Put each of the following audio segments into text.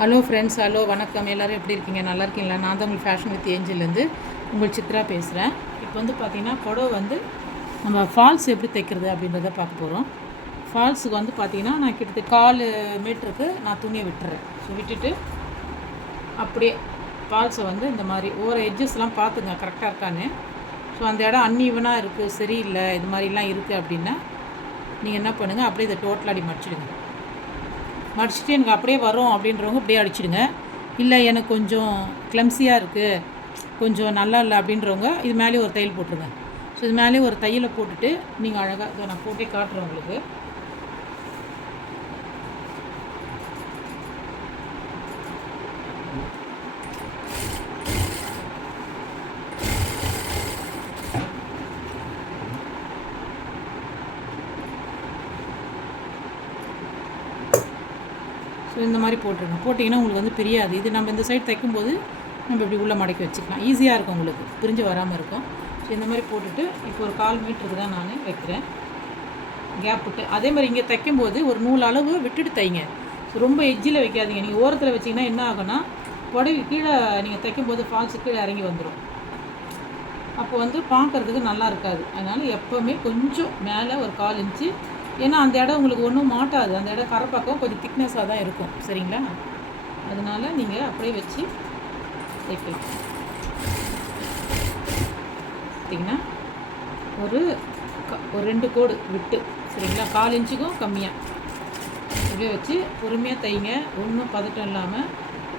Hello friends, hello வணக்கம். எல்லோரும் எப்படி இருக்கீங்க? நல்லா இருக்கீங்களா? நான் தான் உங்கள் ஃபேஷன் வித் ஏஞ்சல்லேருந்து உங்கள் சித்ரா பேசுகிறேன். இப்போ வந்து பார்த்திங்கன்னா புடவை வந்து நம்ம ஃபால்ஸ் எப்படி தைக்கிறது அப்படின்றத பார்க்க போகிறோம். ஃபால்ஸுக்கு வந்து பார்த்திங்கன்னா நான் கிட்டத்தட்ட 4 மீட்டருக்கு நான் துணியை விட்டுறேன். ஸோ விட்டுட்டு அப்படியே ஃபால்ஸை வந்து இந்த மாதிரி ஒவ்வொரு எட்ஜஸ்லாம் பார்த்துங்க கரெக்டாக இருக்கான்னு. ஸோ அந்த இடம் அன்ஈவனாக இருக்குது, சரியில்லை, இது மாதிரிலாம் இருக்குது அப்படின்னா நீங்கள் என்ன பண்ணுங்கள், அப்படியே இதை டோட்டலாக அடி மடிச்சிடுங்க. மடிச்சுட்டு எனக்கு அப்படியே வரும் அப்படின்றவங்க அப்படியே அடிச்சிடுங்க. இல்லை எனக்கு கொஞ்சம் கிளம்ஸியாக இருக்குது, கொஞ்சம் நல்லா இல்லை அப்படின்றவங்க இது மேலேயே ஒரு தையல் போட்டுருங்க. ஸோ இது மேலேயே ஒரு தையலை போட்டுட்டு நீங்கள் அழகாக இதை நான் போட்டே காட்டுறேன் உங்களுக்கு. ஸோ இந்த மாதிரி போட்டுருங்க. போட்டிங்கன்னா உங்களுக்கு வந்து பிரியாது. இது நம்ம இந்த சைடு தைக்கும்போது நம்ம இப்படி உள்ளே மடக்கி வச்சுக்கலாம். ஈஸியாக இருக்கும், உங்களுக்கு பிரிஞ்சு வராமல் இருக்கும். ஸோ இந்த மாதிரி போட்டுட்டு இப்போ ஒரு 1/4 மீட்டருக்கு தான் நான் வைக்கிறேன், கேப் விட்டு. அதே மாதிரி இங்கே தைக்கும்போது ஒரு நூல் அளவு விட்டுட்டு தைங்க. ஸோ ரொம்ப எஜ்ஜில் வைக்காதீங்க. நீங்கள் ஓரத்தில் வச்சிங்கன்னா என்ன ஆகும்னா புடவை கீழே நீங்கள் தைக்கும்போது ஃபால்ஸு கீழே இறங்கி வந்துடும். அப்போ வந்து பார்க்குறதுக்கு நல்லா இருக்காது. அதனால் எப்போவுமே கொஞ்சம் மேலே ஒரு 1/4 இன்ச்சு, ஏன்னா அந்த இடம் உங்களுக்கு ஒன்றும் மாட்டாது. அந்த இடம் கரைப்பக்கம் கொஞ்சம் திக்னஸாக தான் இருக்கும், சரிங்களா? அதனால் நீங்கள் அப்படியே வச்சு தைக்கலாம். பார்த்திங்கன்னா ஒரு 2 கோடு விட்டு, சரிங்களா? 1/4 இன்ச்சுக்கும் கம்மியாக அப்படியே வச்சு பொறுமையாக தைங்க, ஒன்றும் பதட்டம் இல்லாமல்.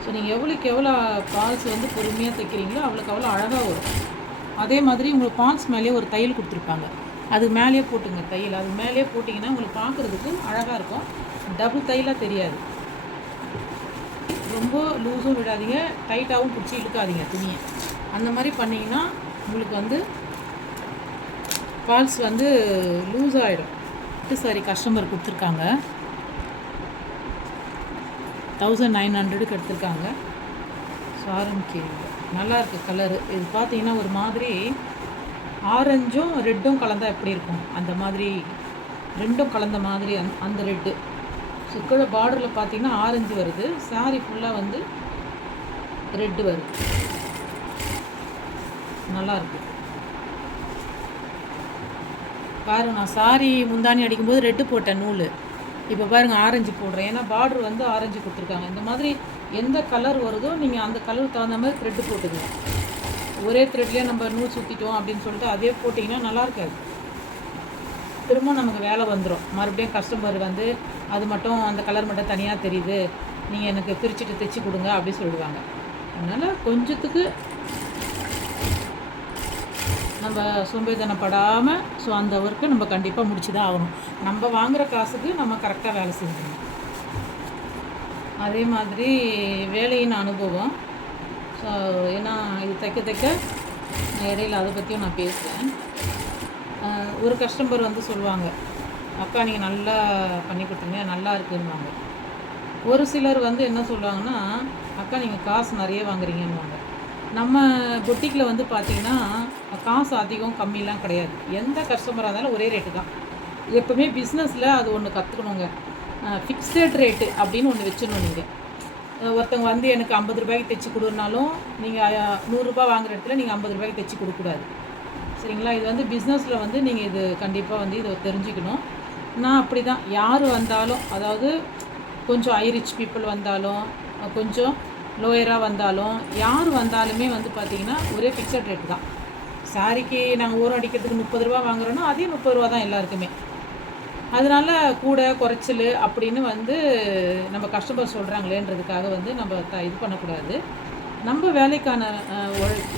ஸோ நீங்கள் எவ்வளோக்கு எவ்வளோ பால்ஸ் வந்து பொறுமையாக தைக்கிறீங்களோ அவ்வளோக்கு அவ்வளோ அழகாக வரும். அதே மாதிரி உங்களுக்கு பால்ஸ் மேலேயே ஒரு தையல் கொடுத்துருப்பாங்க, அது மேலேயே போட்டுங்க தையல். அது மேலேயே போட்டிங்கன்னா உங்களுக்கு பார்க்குறதுக்கு அழகாக இருக்கும், டபுள் தையலாக தெரியாது. ரொம்ப லூஸும் விடாதீங்க, டைட்டாகவும் பிடிச்சி இழுக்காதீங்க துணியை. அந்த மாதிரி பண்ணிங்கன்னா உங்களுக்கு வந்து ஃபால்ஸ் வந்து லூஸ் ஆகிடும். சாரி, கஸ்டமர் கொடுத்துருக்காங்க, 1900க்கு எடுத்திருக்காங்க. ஸோ ஆரம்பிக்க நல்லாயிருக்கு கலரு. இது பார்த்தீங்கன்னா ஒரு மாதிரி ஆரஞ்சும் ரெட்டும் கலந்தால் எப்படி இருக்கும், அந்த மாதிரி ரெண்டும் கலந்த மாதிரி அந்த ரெட்டு. ஸோ கீழே பார்டரில் பார்த்தீங்கன்னா ஆரஞ்சு வருது, சாரி ஃபுல்லாக வந்து ரெட்டு வருது, நல்லாயிருக்கு பாருங்க. நான் சாரி முந்தானி அடிக்கும்போது ரெட்டு போட்டேன் நூல், இப்போ பாருங்கள் ஆரஞ்சு போடுறேன். ஏன்னா பார்டர் வந்து ஆரஞ்சு கொடுத்துருக்காங்க. இந்த மாதிரி எந்த கலர் வருதோ நீங்கள் அந்த கலருக்கு தகுந்த மாதிரி த்ரெட்டு போட்டுக்கங்க. ஒரே த்ரெட்லேயே நம்ம நூல் சுற்றிட்டோம் அப்படின்னு சொல்லிட்டு அதே போட்டிங்கன்னா நல்லா இருக்காது. திரும்ப நமக்கு வேலை வந்துடும். மறுபடியும் கஸ்டமர் வந்து அது மட்டும் அந்த கலர் மட்டும் தனியாக தெரியுது, நீங்கள் எனக்கு பிரிச்சுட்டு தைச்சி கொடுங்க அப்படின்னு சொல்லுவாங்க. அதனால் கொஞ்சத்துக்கு நம்ம சோம்பேறித்தனப்படாமல் ஸோ அந்த ஒர்க்கு நம்ம கண்டிப்பாக முடிச்சு தான் ஆகணும். நம்ம வாங்குகிற காசுக்கு நம்ம கரெக்டாக வேலை செஞ்சுக்கணும். அதே மாதிரி வேலையின் அனுபவம். ஸோ ஏன்னா இது தைக்க இடையில அதை பற்றியும் நான் பேசுகிறேன். ஒரு கஸ்டமர் வந்து சொல்லுவாங்க, அக்கா நீங்கள் நல்லா பண்ணி கொடுத்தீங்க, நல்லா இருக்குன்னுவாங்க. ஒரு சிலர் வந்து என்ன சொல்லுவாங்கன்னா, அக்கா நீங்கள் காசு நிறைய வாங்குறீங்கன்னுவாங்க. நம்ம பொட்டிக்கில் வந்து பார்த்திங்கன்னா காசு அதிகம் கம்மிலாம் கிடையாது. எந்த கஸ்டமராக இருந்தாலும் ஒரே ரேட்டு தான். எப்போவுமே பிஸ்னஸில் அது ஒன்று கற்றுக்கணுங்க. ஃபிக்ஸட் ரேட்டு அப்படின்னு ஒன்று வச்சிடணும். நீங்கள் ஒருத்தவங்க வந்து எனக்கு 50 ரூபாய்க்கு தைச்சி கொடுனாலும் நீங்கள் 100 ரூபா வாங்குகிற இடத்துல நீங்கள் 50 ரூபாய்க்கு தைச்சி கொடுக்கக்கூடாது, சரிங்களா? இது வந்து பிஸ்னஸில் வந்து நீங்கள் இது கண்டிப்பாக வந்து இதை தெரிஞ்சுக்கணும். நான் அப்படி தான், யார் வந்தாலும், அதாவது கொஞ்சம் ரிச் பீப்புள் வந்தாலும் கொஞ்சம் லோயராக வந்தாலும் யார் வந்தாலுமே வந்து பார்த்திங்கன்னா ஒரே ஃபிக்ஸட் ரேட்டு தான். சாரிக்கு நாங்கள் ஓரம் அடிக்கிறதுக்கு 30 ரூபா வாங்குகிறோன்னா அதே 30 ரூபா தான் எல்லாருக்குமே. அதனால் கூட குறைச்சல் அப்படின்னு வந்து நம்ம கஸ்டமர் சொல்கிறாங்களேன்றதுக்காக வந்து நம்ம இது பண்ணக்கூடாது. நம்ம வேலைக்கான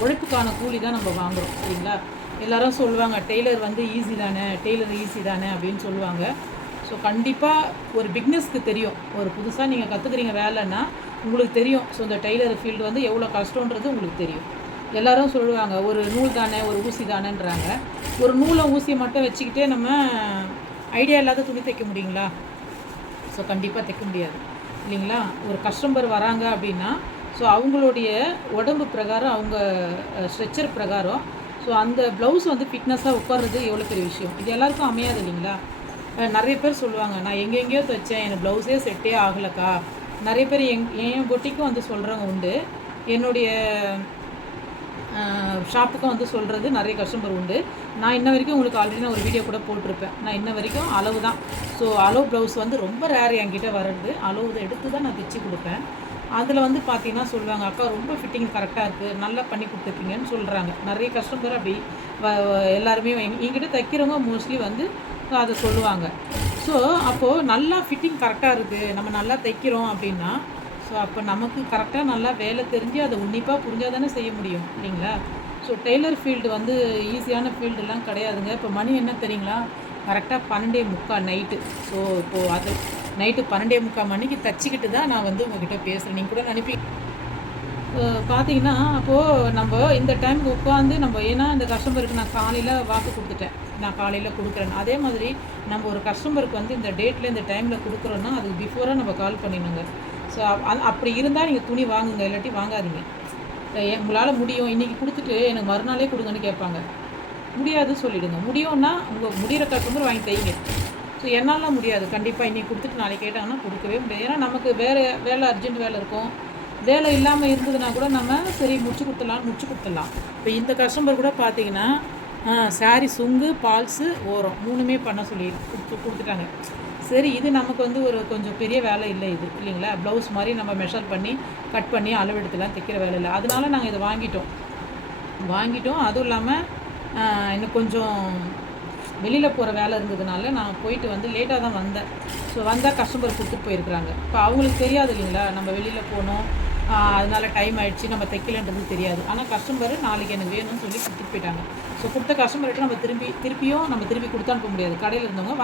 உழைப்புக்கான கூலி தான் நம்ம வாங்குகிறோம், சரிங்களா? எல்லோரும் சொல்லுவாங்க டெய்லர் வந்து ஈஸி தானே, டெய்லர் ஈஸி தானே அப்படின்னு சொல்லுவாங்க. ஸோ கண்டிப்பாக ஒரு பிக்னஸ்க்கு தெரியும், ஒரு புதுசாக நீங்கள் கற்றுக்குறீங்க வேலைன்னா உங்களுக்கு தெரியும். ஸோ இந்த டெய்லர் ஃபீல்டு வந்து எவ்வளோ கஷ்டன்றது உங்களுக்கு தெரியும். எல்லோரும் சொல்லுவாங்க ஒரு நூல் தானே, ஒரு ஊசி தானேன்றாங்க. ஒரு நூலை ஊசியை மட்டும் வச்சுக்கிட்டே நம்ம ஐடியா இல்லாத துணி தைக்க முடியுங்களா? ஸோ கண்டிப்பாக தைக்க முடியாது, இல்லைங்களா? ஒரு கஸ்டமர் வராங்க அப்படின்னா ஸோ அவங்களுடைய உடம்பு பிரகாரம், அவங்க ஸ்ட்ரெச்சர் பிரகாரம் ஸோ அந்த ப்ளவுஸ் வந்து ஃபிட்னஸாக உட்கார்றது எவ்வளோ பெரிய விஷயம். இது எல்லாருக்கும் அமையாது, இல்லைங்களா? நிறைய பேர் சொல்லுவாங்க, நான் எங்கெங்கேயோ தைச்சேன், எனக்கு ப்ளவுஸே செட்டே ஆகலக்கா, நிறைய பேர் என் பொட்டிக்கும் வந்து சொல்கிறவங்க உண்டு, என்னுடைய ஷாப்புக்கும் வந்து சொல்கிறது நிறைய கஸ்டமர் உண்டு. நான் இன்ன வரைக்கும் உங்களுக்கு ஆல்ரெடி நான் ஒரு வீடியோ கூட போட்டிருப்பேன். நான் இன்ன வரைக்கும் அளவு தான். ஸோ அளவு ப்ளவுஸ் வந்து ரொம்ப ரேர் என்கிட்ட வர்றது. அளவு எடுத்து தான் நான் தைச்சி கொடுப்பேன். அதில் வந்து பார்த்தீங்கன்னா சொல்லுவாங்க, அக்கா ரொம்ப ஃபிட்டிங் கரெக்டாக இருக்குது, நல்லா பண்ணி கொடுத்துருக்கீங்கன்னு சொல்கிறாங்க. நிறைய கஸ்டமர் அப்படி எல்லாருமே என்கிட்ட தைக்கிறவங்க மோஸ்ட்லி வந்து அதை சொல்லுவாங்க. ஸோ அப்போது நல்லா ஃபிட்டிங் கரெக்டாக இருக்குது, நம்ம நல்லா தைக்கிறோம் அப்படின்னா, ஸோ அப்போ நமக்கு கரெக்டாக நல்லா வேலை தெரிஞ்சு அதை உன்னிப்பாக புரிஞ்சால் தானே செய்ய முடியும் இல்லைங்களா? ஸோ டெய்லர் ஃபீல்டு வந்து ஈஸியான ஃபீல்டுலாம் கிடையாதுங்க. இப்போ மணி என்ன தெரியுங்களா? கரெக்டாக 12:45 நைட்டு. ஸோ இப்போது அது நைட்டு 12:45 மணிக்கு தச்சிக்கிட்டு தான் நான் வந்து உங்கள்கிட்ட பேசுகிறேன். நீங்கள் கூட நினைப்பி பார்த்தீங்கன்னா, அப்போது நம்ம இந்த டைமுக்கு உட்காந்து நம்ம ஏன்னா இந்த கஸ்டமருக்கு நான் காலையில் வாக்கு கொடுத்துட்டேன், நான் காலையில் கொடுக்குறேன். அதே மாதிரி நம்ம ஒரு கஸ்டமருக்கு வந்து இந்த டேட்டில் இந்த டைமில் கொடுக்குறோன்னா அதுக்கு பிஃபோராக நம்ம கால் பண்ணிடணுங்க. ஸோ அப்படி இருந்தால் நீங்கள் துணி வாங்குங்க, இல்லாட்டி வாங்காதீங்க. உங்களால் முடியும் இன்றைக்கி கொடுத்துட்டு எனக்கு மறுநாளே கொடுங்கன்னு கேட்பாங்க. முடியாதுன்னு சொல்லிவிடுங்க. முடியும்னா உங்கள் முடிகிற கஸ்டமர் வாங்கி தைங்க. ஸோ என்னாலாம் முடியாது, கண்டிப்பாக இன்றைக்கி கொடுத்துட்டு நாளைக்கு கேட்டாங்கன்னா கொடுக்கவே முடியாது. ஏன்னா நமக்கு வேறு வேலை, அர்ஜென்ட் வேலை இருக்கும். வேலை இல்லாமல் இருந்ததுன்னா கூட நம்ம சரி முடிச்சு கொடுத்துடலாம். இப்போ இந்த கஸ்டமர் கூட பார்த்தீங்கன்னா சாரி சுங்கு பால்ஸு ஓரம் 3மே பண்ண சொல்லி கொடுத்துட்டாங்க. சரி இது நமக்கு வந்து ஒரு கொஞ்சம் பெரிய வேலை இல்லை இது இல்லைங்களா? ப்ளவுஸ் மாதிரி நம்ம மெஷர் பண்ணி கட் பண்ணி அளவெடுத்துலாம் தைக்கிற வேலை இல்லை. அதனால நாங்கள் இதை வாங்கிட்டோம். அதுவும் இல்லாமல் இன்னும் கொஞ்சம் வெளியில் போகிற வேலை இருந்ததுனால நான் போயிட்டு வந்து லேட்டாக தான் வந்தேன். ஸோ வந்தால் கஸ்டமர் கொடுத்துட்டு போயிருக்கிறாங்க. இப்போ அவங்களுக்கு தெரியாது இல்லைங்களா, நம்ம வெளியில் போனோம் அதனால் டைம் ஆகிடுச்சு, நம்ம தைக்கலன்றது தெரியாது. ஆனால் கஸ்டமர் நாளைக்கு எனக்கு வேணும்னு சொல்லி கொடுத்துட்டு போயிட்டாங்க. ஸோ கொடுத்த கஸ்டமர்கிட்ட நம்ம திருப்பி கொடுத்து அனுப்ப முடியாது. கடையில் இருந்தவங்க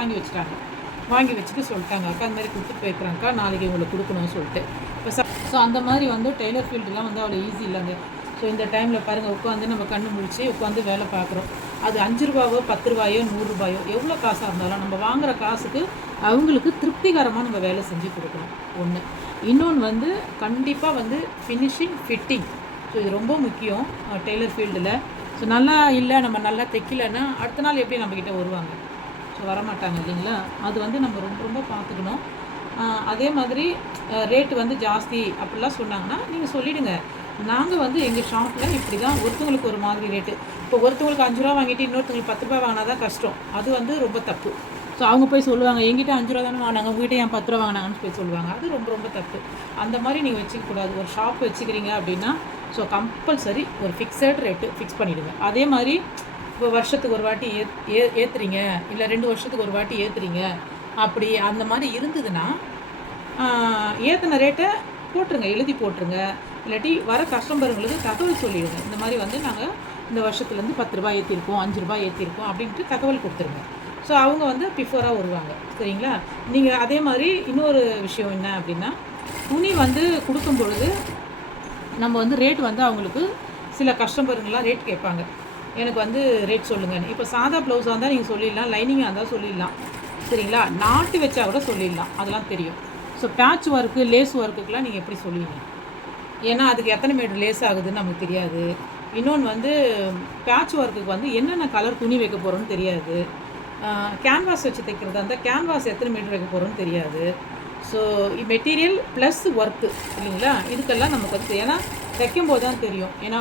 வாங்கி வச்சுட்டு சொல்லிட்டாங்க, அக்கா அந்த மாதிரி கொடுத்துட்டு போயிருக்கிறாங்கக்கா, நாளைக்கு உங்களுக்கு கொடுக்கணும்னு சொல்லிட்டு. இப்போ ஸோ அந்த மாதிரி வந்து டெய்லர் ஃபீல்டுலாம் வந்து அவ்வளோ ஈஸி இல்லைங்க. ஸோ இந்த டைமில் பாருங்கள், உட்காந்து நம்ம கண்ணு முடிச்சு உட்காந்து வேலை பார்க்குறோம். அது 5 ரூபாவோ 10 ரூபாயோ 100 ரூபாயோ எவ்வளோ காசாக இருந்தாலும் நம்ம வாங்குகிற காசுக்கு அவங்களுக்கு திருப்திகரமாக நம்ம வேலை செஞ்சு கொடுக்கணும் ஒன்று. இன்னொன்று வந்து கண்டிப்பாக வந்து ஃபிட்டிங். ஸோ இது ரொம்ப முக்கியம் டெய்லர் ஃபீல்டில். ஸோ நல்லா இல்லை, நம்ம நல்லா தைக்கலைன்னா அடுத்த நாள் எப்படி நம்மக்கிட்ட வருவாங்க? ஸோ வரமாட்டாங்க இல்லைங்களா? அது வந்து நம்ம ரொம்ப பார்த்துக்கணும். அதே மாதிரி ரேட்டு வந்து ஜாஸ்தி அப்படிலாம் சொன்னாங்கன்னா நீங்கள் சொல்லிவிடுங்க, நாங்கள் வந்து எங்கள் ஷாப்பில் இப்படி தான் ஒருத்தவங்களுக்கு ஒரு மாதிரி ரேட்டு. இப்போ ஒருத்தவங்களுக்கு 5 ரூபா வாங்கிட்டு இன்னொருத்தவங்களுக்கு 10 ரூபா வாங்கினா தான் கஷ்டம். அது வந்து ரொம்ப தப்பு. ஸோ அவங்க போய் சொல்லுவாங்க, எங்கிட்ட 5 ரூபா தானே வாங்கினாங்க, உங்கள்கிட்ட ஏன் 10 ரூபா வாங்கினாங்கன்னு போய் சொல்லுவாங்க. அது ரொம்ப தப்பு. அந்த மாதிரி நீங்கள் வச்சுக்கக்கூடாது. ஒரு ஷாப் வச்சுக்கிறீங்க அப்படின்னா ஸோ கம்பல்சரி ஒரு ஃபிக்ஸட் ரேட்டு ஃபிக்ஸ் பண்ணிவிடுங்க. அதே மாதிரி இப்போ வருஷத்துக்கு ஒரு வாட்டி ஏற்றுறீங்க, இல்லை 2 வருஷத்துக்கு ஒரு வாட்டி ஏற்றுறீங்க, அப்படி அந்த மாதிரி இருந்ததுன்னா ஏற்றின ரேட்டை போட்டுருங்க, எழுதி போட்டுருங்க. இல்லாட்டி வர கஸ்டமருங்களுக்கு தகவல் சொல்லிவிடுங்க, இந்த மாதிரி வந்து நாங்கள் இந்த வருஷத்துலேருந்து 10 ரூபா ஏற்றிருக்கோம், 5 ரூபா ஏற்றிருக்கோம் அப்படின்ட்டு தகவல் கொடுத்துருங்க. ஸோ அவங்க வந்து பிஃபோராக வருவாங்க. சரிங்களா? நீங்கள் அதே மாதிரி இன்னொரு விஷயம் என்ன அப்படின்னா, துணி வந்து கொடுக்கும் பொழுது நம்ம வந்து ரேட் வந்து அவங்களுக்கு சில கஸ்டமருங்கெலாம் ரேட் கேட்பாங்க, எனக்கு வந்து ரேட் சொல்லுங்கன்னு. இப்போ சாதா ப்ளவுஸாக இருந்தால் நீங்கள் சொல்லிடலாம், லைனிங்காக இருந்தால் சொல்லிடலாம். சரிங்களா? நாட்டு வச்சா கூட சொல்லிடலாம், அதெல்லாம் தெரியும். ஸோ பேட்ச் ஒர்க்கு லேஸ் ஒர்க்குக்கெலாம் நீங்கள் எப்படி சொல்லுவீங்க? ஏன்னா அதுக்கு எத்தனை மீட்டர் லேஸ் ஆகுதுன்னு நமக்கு தெரியாது. இன்னொன்று வந்து பேட்ச் ஒர்க்குக்கு வந்து என்னென்ன கலர் துணி வைக்க போகிறோன்னு தெரியாது. கேன்வாஸ் வச்சு தைக்கிறதா இருந்தால் கேன்வாஸ் எத்தனை மீட்டர் வைக்க போகிறோன்னு தெரியாது. ஸோ மெட்டீரியல் ப்ளஸ் ஒர்க்கு இல்லைங்களா? இதுக்கெல்லாம் நமக்கு வந்து ஏன்னா தைக்கும்போது தான் தெரியும். ஏன்னா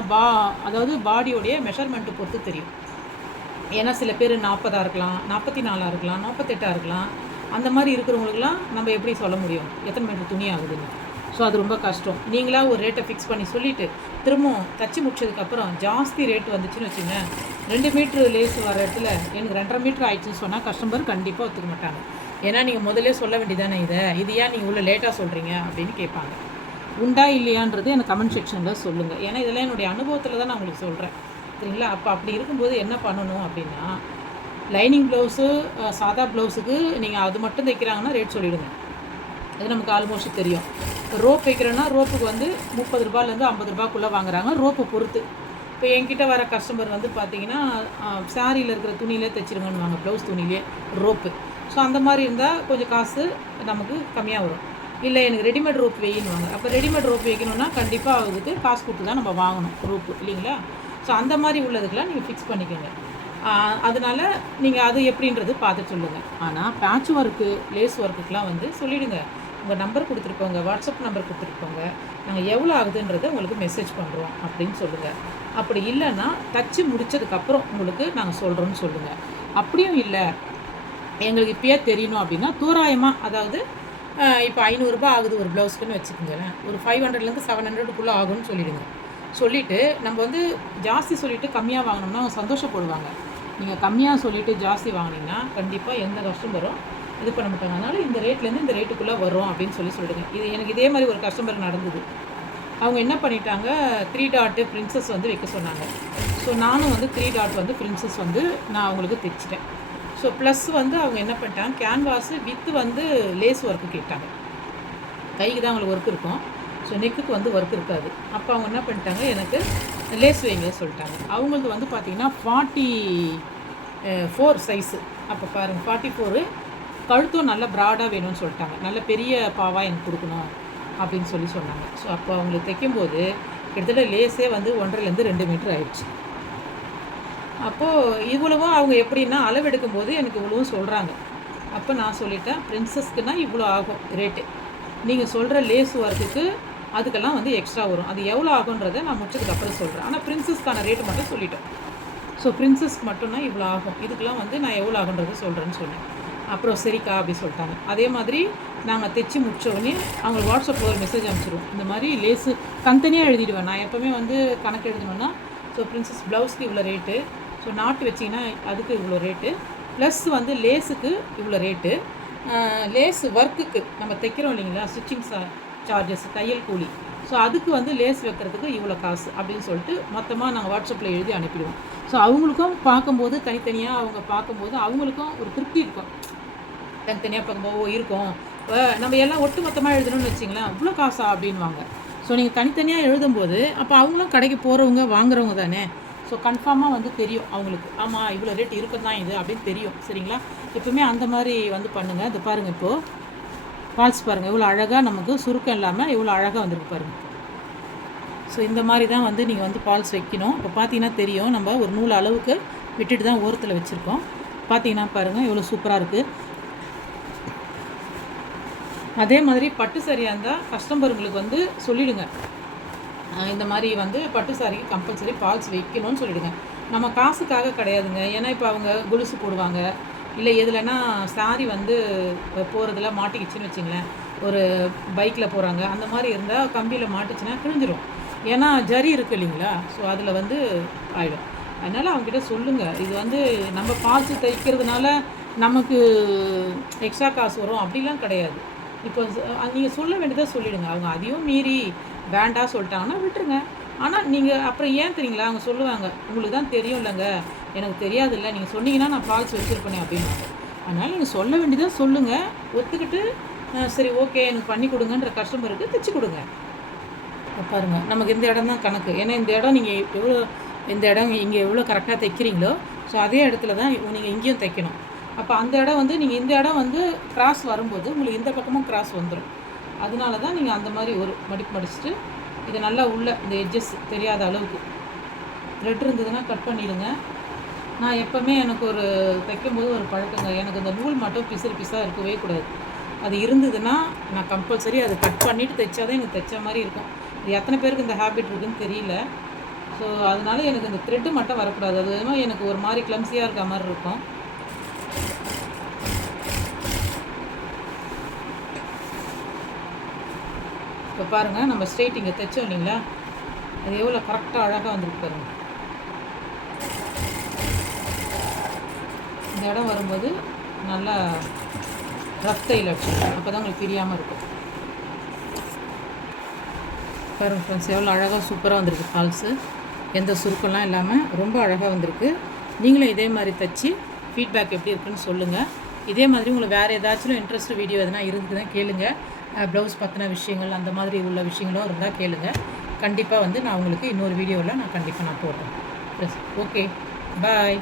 அதாவது பாடியோடைய மெஷர்மெண்ட்டு பொறுத்து தெரியும். ஏன்னா சில பேர் 40 இருக்கலாம், 44 இருக்கலாம், 48 இருக்கலாம். அந்த மாதிரி இருக்கிறவங்களுக்குலாம் நம்ம எப்படி சொல்ல முடியும் எத்தனை மீட்டர் துணி ஆகுதுன்னு? ஸோ அது ரொம்ப கஷ்டம். நீங்களாக ஒரு ரேட்டை ஃபிக்ஸ் பண்ணி சொல்லிவிட்டு திரும்பவும் தச்சு முடிச்சதுக்கப்புறம் ஜாஸ்தி ரேட் வந்துச்சுன்னு வச்சுங்க, 2 மீட்ரு லேஸ் வர இடத்துல எனக்கு 2.5 மீட்ரு ஆயிடுச்சுன்னு சொன்னால் கஸ்டமர் கண்டிப்பாக ஒத்துக்க மாட்டாங்க. ஏன்னா நீங்கள் முதலே சொல்ல வேண்டியதானே, இது ஏன் நீங்கள் இவ்வளோ லேட்டாக சொல்கிறீங்க அப்படின்னு கேட்பாங்க. உண்டா இல்லையான்றது எனக்கு கமெண்ட் செக்ஷனில் சொல்லுங்கள். ஏன்னா இதெல்லாம் என்னுடைய அனுபவத்தில் தான் நான் உங்களுக்கு சொல்கிறேன். சரிங்களா? அப்படி இருக்கும்போது என்ன பண்ணணும் அப்படின்னா, லைனிங் ப்ளவுஸு சாதா ப்ளவுஸுக்கு நீங்கள் அது மட்டும் தைக்கிறாங்கன்னா ரேட் சொல்லிவிடுங்க. அது நமக்கு ஆல்மோஸ்ட் தெரியும். ரோப் வைக்கிறோன்னா ரோப்புக்கு வந்து 30 ரூபாயிலேருந்து 50 ரூபாய்க்குள்ளே வாங்குறாங்க, ரோப்பை பொறுத்து. இப்போ என்கிட்ட வர கஸ்டமர் வந்து பார்த்தீங்கன்னா சாரியில் இருக்கிற துணியிலே தைச்சிருங்கன்னு ப்ளவுஸ் துணியிலே ரோப்பு. ஸோ அந்த மாதிரி இருந்தால் கொஞ்சம் காசு நமக்கு கம்மியாக வரும். இல்லை எனக்கு ரெடிமேட் ரோப் வையின்னுவாங்க. அப்போ ரெடிமேட் ரோப் வைக்கணுன்னா கண்டிப்பாக அதுக்கு காசு கொடுத்து தான் நம்ம வாங்கணும் ரோப்பு இல்லைங்களா? ஸோ அந்த மாதிரி உள்ளதுக்கெலாம் நீங்கள் ஃபிக்ஸ் பண்ணிக்கோங்க. அதனால் நீங்கள் அது எப்படின்றது பார்த்து சொல்லுங்கள். ஆனால் பேட்ச் ஒர்க்கு லேஸ் ஒர்க்குக்கெலாம் வந்து சொல்லிவிடுங்க, உங்கள் நம்பர் கொடுத்துருப்போங்க, வாட்ஸ்அப் நம்பர் கொடுத்துருப்போங்க, நாங்கள் எவ்வளோ ஆகுதுன்றதை உங்களுக்கு மெசேஜ் பண்ணுறோம் அப்படின்னு சொல்லுங்கள். அப்படி இல்லைன்னா தச்சு முடித்ததுக்கப்புறம் உங்களுக்கு நாங்கள் சொல்கிறோன்னு சொல்லுங்கள். அப்படியும் இல்லை எங்களுக்கு இப்போயே தெரியணும் அப்படின்னா தோராயமாக, அதாவது இப்போ 500 ஆகுது ஒரு ப்ளவுஸ்க்குன்னு வச்சுக்கோங்களேன், ஒரு 500லேருந்து 700க்குள்ளே ஆகும்னு சொல்லிவிடுங்க. சொல்லிவிட்டு நம்ம வந்து ஜாஸ்தி சொல்லிவிட்டு கம்மியாக வாங்கினோம்னா அவங்க சந்தோஷப்படுவாங்க. நீங்கள் கம்மியாக சொல்லிவிட்டு ஜாஸ்தி வாங்கினீங்கன்னா கண்டிப்பாக எந்த கஸ்டமரும் இது பண்ண மாட்டாங்க. அதனால் இந்த ரேட்லேருந்து இந்த ரேட்டுக்குள்ளே வரும் அப்படின்னு சொல்லிடுங்க. இது எனக்கு இதே மாதிரி ஒரு கஸ்டமருக்கு நடந்தது. அவங்க என்ன பண்ணிட்டாங்க, 3 டாட்டு பிரின்சஸ் வந்து வைக்க சொன்னாங்க. ஸோ நானும் வந்து 3 டாட் வந்து பிரின்சஸ் வந்து நான் அவங்களுக்கு தைச்சிட்டேன். ஸோ ப்ளஸ் வந்து அவங்க என்ன பண்ணிட்டாங்க, கேன்வாஸு வித்து வந்து லேஸ் ஒர்க்கு கேட்டாங்க. கைக்கு தான் அவங்களுக்கு ஒர்க் இருக்கும், ஸோ நெக்குக்கு வந்து ஒர்க் இருக்காது. அப்போ அவங்க என்ன பண்ணிட்டாங்க, எனக்கு லேஸ் வைங்க சொல்லிட்டாங்க. அவங்களுக்கு வந்து பார்த்திங்கன்னா 44 சைஸு. அப்போ பாருங்கள் 44, கழுத்தும் நல்லா ப்ராடாக வேணும்னு சொல்லிட்டாங்க. நல்ல பெரிய பாவாக எனக்கு கொடுக்கணும் அப்படின்னு சொன்னாங்க. ஸோ அப்போ அவங்களுக்கு தைக்கும்போது கிட்டத்தட்ட லேஸே வந்து 1.5லேருந்து 2 மீட்டர் ஆயிடுச்சு. அப்போது இவ்வளவும் அவங்க எப்படின்னா அளவெடுக்கும்போது எனக்கு இவ்வளவும் சொல்கிறாங்க. அப்போ நான் சொல்லிட்டேன், பிரின்சஸ்க்குன்னா இவ்வளோ ஆகும் ரேட்டு, நீங்கள் சொல்கிற லேஸ் ஒர்க்குக்கு அதுக்கெல்லாம் வந்து எக்ஸ்ட்ரா வரும், அது எவ்வளோ ஆகுன்றதை நான் முடிச்சதுக்கப்புறம் சொல்கிறேன். ஆனால் பிரின்சஸ்க்கான ரேட்டு மட்டும் சொல்லிட்டோம். ஸோ பிரின்சஸ்க்கு மட்டும்னா இவ்வளோ ஆகும், இதுக்கெலாம் வந்து நான் எவ்வளோ ஆகுன்றதை சொல்கிறேன்னு சொன்னேன். அப்புறம் சரிக்கா அப்படி சொல்லிட்டாங்க. அதே மாதிரி நாங்கள் தைச்சி முடித்தோடனே அவங்களுக்கு வாட்ஸ்அப்பில் ஒரு மெசேஜ் அனுப்பிச்சிடுவோம். இந்த மாதிரி லேஸு தனித்தனியாக எழுதிடுவேன். நான் எப்போவுமே வந்து கணக்கு எழுதணுன்னா, ஸோ பிரின்சஸ் ப்ளவுஸ்க்கு இவ்வளோ ரேட்டு, ஸோ நாட்டு வச்சிங்கன்னா அதுக்கு இவ்வளோ ரேட்டு, ப்ளஸ் வந்து லேஸுக்கு இவ்வளோ ரேட்டு, லேஸ் ஒர்க்குக்கு நம்ம தைக்கிறோம் இல்லைங்களா, ஸ்டிச்சிங் சார்ஜஸ், தையல் கூலி, ஸோ அதுக்கு வந்து லேஸ் வைக்கிறதுக்கு இவ்வளோ காசு அப்படின்னு சொல்லிட்டு மொத்தமாக நாங்கள் வாட்ஸ்அப்பில் எழுதி அனுப்பிடுவோம். ஸோ அவங்களுக்கும் பார்க்கும்போது தனித்தனியாக அவங்க பார்க்கும்போது அவங்களுக்கும் ஒரு திருப்தி இருக்கும். தனித்தனியாக பார்க்கும்போது இருக்கும், நம்ம எல்லாம் ஒட்டு மொத்தமாக எழுதணும்னு வச்சிங்களேன், அவ்வளோ காசா அப்படின்வாங்க. ஸோ நீங்கள் தனித்தனியாக எழுதும்போது அப்போ அவங்களும் கடைக்கு போகிறவங்க வாங்குறவங்க தானே, ஸோ கன்ஃபார்மாக வந்து தெரியும் அவங்களுக்கு, ஆமாம் இவ்வளோ ரேட் இருக்கும் தான் இது அப்படின்னு தெரியும். சரிங்களா, எப்பவுமே அந்த மாதிரி வந்து பண்ணுங்கள். இது பாருங்கள், இப்போது ஃபால்ஸ் பாருங்கள் இவ்வளோ அழகாக, நமக்கு சுருக்கம் இல்லாமல் இவ்வளோ அழகாக வந்துருக்கு பாருங்கள். ஸோ இந்த மாதிரி தான் வந்து நீங்கள் வந்து ஃபால்ஸ் வைக்கணும். இப்போ பார்த்தீங்கன்னா தெரியும், நம்ம ஒரு நூல் அளவுக்கு விட்டுட்டு தான் ஓரத்தில் வச்சுருக்கோம். பார்த்தீங்கன்னா பாருங்கள் எவ்வளோ சூப்பராக இருக்குது. அதே மாதிரி பட்டு சாரியாக இருந்தால் கஸ்டமருங்களுக்கு வந்து சொல்லிவிடுங்க, இந்த மாதிரி வந்து பட்டு சாரிக்கு கம்பல்சரி ஃபால்ஸ் வைக்கணும்னு சொல்லிவிடுங்க. நம்ம காசுக்காக கிடையாதுங்க. ஏன்னா இப்போ அவங்க கொலுசு போடுவாங்க, இல்லை எதுலன்னா சாரி வந்து போகிறதுல மாட்டிக்கிச்சின்னு வச்சிங்களேன், ஒரு பைக்கில் போகிறாங்க, அந்த மாதிரி இருந்தால் கம்பியில் மாட்டுச்சுன்னா கிழிஞ்சிரும். ஏன்னா ஜரி இருக்குது இல்லைங்களா, ஸோ அதில் வந்து ஆகிடும். அதனால் அவங்ககிட்ட சொல்லுங்கள், இது வந்து நம்ம ஃபால்ஸு தைக்கிறதுனால நமக்கு எக்ஸ்ட்ரா காசு வரும் அப்படிலாம் கிடையாது. இப்போ நீங்கள் சொல்ல வேண்டியதாக சொல்லிவிடுங்க. அவங்க அதையும் மீறி வேண்டாம் சொல்லிட்டாங்கன்னா விட்டுருங்க. ஆனால் நீங்கள் அப்புறம் ஏன் தெரியுங்களா, அவங்க சொல்லுவாங்க, உங்களுக்கு தான் தெரியும் இல்லைங்க, எனக்கு தெரியாது இல்லை, நீங்கள் சொன்னீங்கன்னா நான் ஃபால்ஸ் வச்சுருப்பேனே அப்படின்னாங்க. அதனால் நீங்கள் சொல்ல வேண்டியதாக சொல்லுங்கள், ஒத்துக்கிட்டு சரி ஓகே எனக்கு பண்ணி கொடுங்கன்ற கஸ்டமருக்கு தைச்சி கொடுங்க. பாருங்கள் நமக்கு இந்த இடம் தான் கணக்கு. ஏன்னா இந்த இடம் நீங்கள் எவ்வளோ, இந்த இடம் இங்கே எவ்வளோ கரெக்டாக தைக்கிறீங்களோ, ஸோ அதே இடத்துல தான் நீங்கள் இங்கேயும் தைக்கணும். அப்போ அந்த இடம் வந்து நீங்கள் இந்த இடம் வந்து கிராஸ் வரும்போது உங்களுக்கு இந்த பக்கமும் கிராஸ் வந்துடும். அதனால தான் நீங்கள் அந்த மாதிரி ஒரு மடிச்சுட்டு இதை நல்லா உள்ள இந்த எட்ஜஸ் தெரியாத அளவுக்கு த்ரெட் இருந்ததுன்னா கட் பண்ணிவிடுங்க. நான் எப்போவுமே எனக்கு ஒரு தைக்கும்போது ஒரு பழக்கங்க, எனக்கு இந்த நூல் மட்டும் பிசாக இருக்கவே கூடாது. அது இருந்ததுன்னா நான் கம்பல்சரி அதை கட் பண்ணிவிட்டு தைச்சாதான் எனக்கு தைச்ச மாதிரி இருக்கும். இது எத்தனை பேருக்கு இந்த ஹேபிட் இருக்குதுன்னு தெரியல. ஸோ அதனால எனக்கு இந்த த்ரெட்டு மட்டும் வரக்கூடாது, அது எனக்கு ஒரு மாதிரி கிளம்ஸியாக இருக்க மாதிரி இருக்கும். இப்போ பாருங்கள் நம்ம ஸ்ட்ரெயிட் இங்கே தைச்சோம் இல்லைங்களா, அது எவ்வளோ கரெக்டாக அழகாக வந்துருக்கு பாருங்கள். இந்த இடம் வரும்போது நல்லா ரஃப் தையல் அடிச்சிடும், அப்போ தான் உங்களுக்கு தெரியாமல் இருக்கும். பாருங்கள் ஃப்ரெண்ட்ஸ் எவ்வளோ அழகாக சூப்பராக வந்திருக்கு ஃபால்ஸு, எந்த சுருக்கம்லாம் இல்லாமல் ரொம்ப அழகாக வந்திருக்கு. நீங்களும் இதே மாதிரி தைச்சி ஃபீட்பேக் எப்படி இருக்குன்னு சொல்லுங்கள். இதே மாதிரி உங்களுக்கு வேறு ஏதாச்சும் இன்ட்ரெஸ்ட் வீடியோ எதுனா இருக்குதுன்னா கேளுங்கள். ப்ளவுஸ் பற்றின விஷயங்கள் அந்த மாதிரி உள்ள விஷயங்களும் இருந்தால் கேளுங்கள். கண்டிப்பாக வந்து நான் உங்களுக்கு இன்னொரு வீடியோவில் நான் கண்டிப்பாக போடுறேன். ஓகே, பாய்.